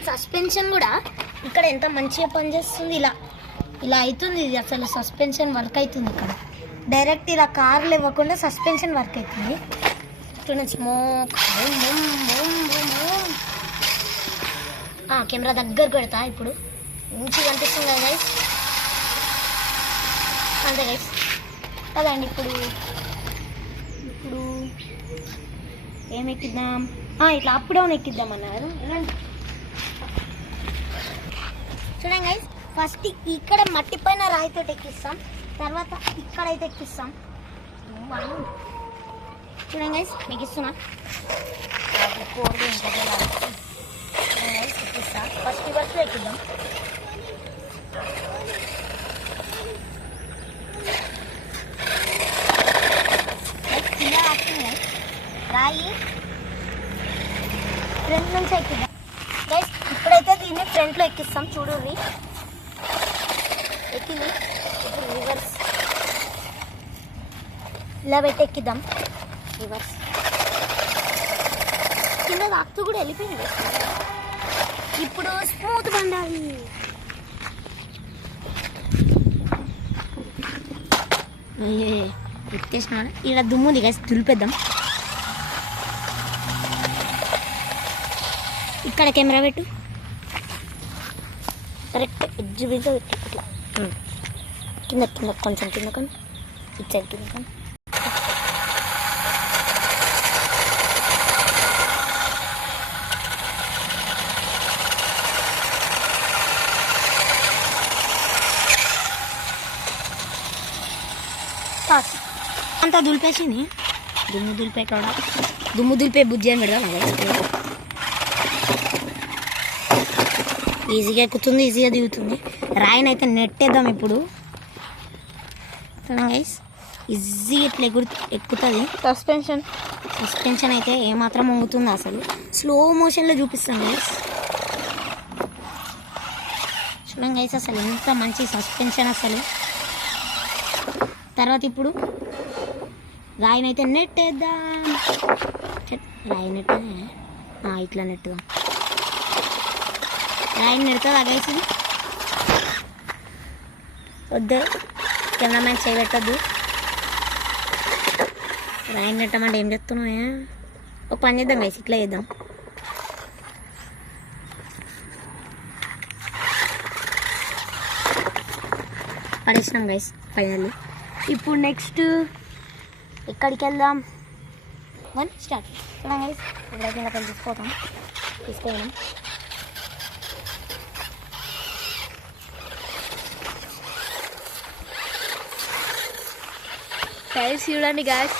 And suspension కూడా ఇక్కడ ఎంత మంచిగా పనిచేస్తుంది. ఇలా ఇలా అవుతుంది. ఇది అసలు సస్పెన్షన్ వర్క్ అవుతుంది. ఇక్కడ డైరెక్ట్ ఇలా కార్లు ఇవ్వకుండా సస్పెన్షన్ వర్క్ అవుతుంది. చూడండి స్మోక్. కెమెరా దగ్గరకు పెడతా. ఇప్పుడు మంచిగా కనిపిస్తుంది కదా గైస్. అంతే గైస్ కదండి. ఇప్పుడు ఇప్పుడు ఏం ఎక్కిద్దాం? ఇట్లా అప్ డౌన్ ఎక్కిద్దాం అన్నారు. చూడండి గైస్, ఫస్ట్ ఇక్కడ మట్టి పైన రాయితో ఎక్కిస్తాం, తర్వాత ఇక్కడైతే ఎక్కిస్తాం. చూడండి గైస్, మీకు ఇస్తున్నా. ఎక్కిస్తా. ఫస్ట్ రివర్స్లో ఎక్కిద్దాం. కింద వస్తుంది రాయి, ఫ్రంట్ నుంచి ఎక్కిద్దాం గైస్. ఇప్పుడైతే దీన్ని ఫ్రంట్లో ఎక్కిస్తాం. చూడండి ఎక్కింది. ఇప్పుడు రివర్స్ ఇలా పెట్టి ఎక్కిద్దాం. రివర్స్ కింద తాకుతూ కూడా వెళ్ళిపోయింది. ఇప్పుడు స్మూత్ బండాలి. ఎక్కేసిన ఇలా దుమ్ముంది గైస్, దులిపేద్దాం. ఇక్కడ కెమెరా పెట్టు. కరెక్ట్ ఎడ్జ్ మీద పెట్టు. ఇట్లా కింద కింద కొంచెం కింద కానీ ఇచ్చారు కింద కానీ. అంతా దులిపేసింది. దుమ్ము దులిపేటోడా, దుమ్ము దులిపే బుజ్జి అని పెడదాం. ఈజీగా ఎక్కుతుంది, ఈజీగా దిగుతుంది. రాయినైతే నెట్టేద్దాం ఇప్పుడు. గైస్ ఈజీగా ఇట్లా ఎక్కుతుంది. సస్పెన్షన్ అయితే ఏమాత్రం వంగుతుంది అసలు. స్లో మోషన్లో చూపిస్తాను గైస్. చూడండి గైస్, అసలు ఎంత మంచి సస్పెన్షన్ అసలు. తర్వాత ఇప్పుడు రాయినైతే నెట్టేద్దాం. రాయి నెట్టే ఇట్లా నెట్టుదాం. రాయిని నెడుతుంది గైస్. వద్దు కెమెరామ్యాన్ చేయబెట్టద్దు. రాయిని నెట్టమంటే ఏం చెప్తున్నాయా? ఒక పని చేద్దాం గైస్, ఇట్లా చేద్దాం. పడేసినాం గైస్ ఫైనల్లీ. ఇప్పుడు నెక్స్ట్ ఎక్కడికి వెళ్దాం? 1 స్టార్ట్. చూడండి గైస్, ఇప్పుడైతే ఇంకా తీసుకెళ్ళాం. టైల్స్ చూడండి గైస్.